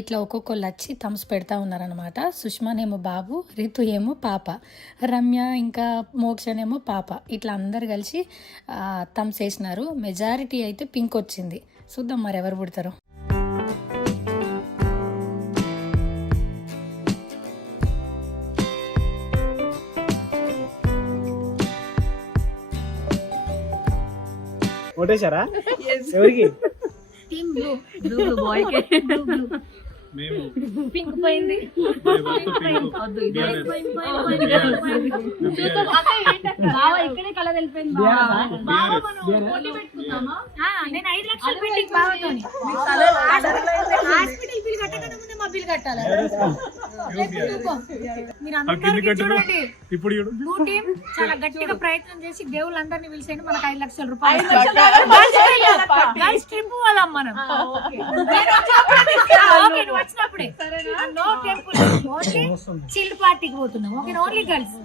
ఇట్లా ఒక్కొక్కళ్ళు వచ్చి థమ్స్ పెడతా ఉన్నారనమాట. సుష్మానేమో బాబు, రితు ఏమో పాప, రమ్య ఇంకా మోక్షనేమో పాప. ఇట్లా అందరు కలిసి థమ్స్ వేసినారు. మెజారిటీ అయితే పింక్ వచ్చింది. చూద్దాం మరి ఎవరు పుడతారు. ఓటేశారా? ఎవరికి? టీమ్ బ్లూ బ్లూ బాయ్ కే బ్లూ బ్లూ మేము పింక్ పోయింది. బావ ఇక్కడే కలర్ వెళ్ళిపోయింది. బావ మనం పోటీ పెట్టుకుందామా? నేను 5 లక్షలు పెట్టి బావతోని హాస్పిటల్ బిల్ కట్టకుండా ముందే మా బిల్ కట్టాలి. మీరు అందరికీ చూడండి, ఇప్పుడు బ్లూ టీమ్ చాలా గట్టిగా ప్రయత్నం చేసి దేవుళ్ళందరినీ పిలిచేయండి. మనకు 5 లక్షల రూపాయలు ట్రిప్ పోదాం మనం. వచ్చినప్పుడే నో టెంపుల్, ఓన్లీ చిల్ పార్టీకి పోతున్నాం. Okay, only girls.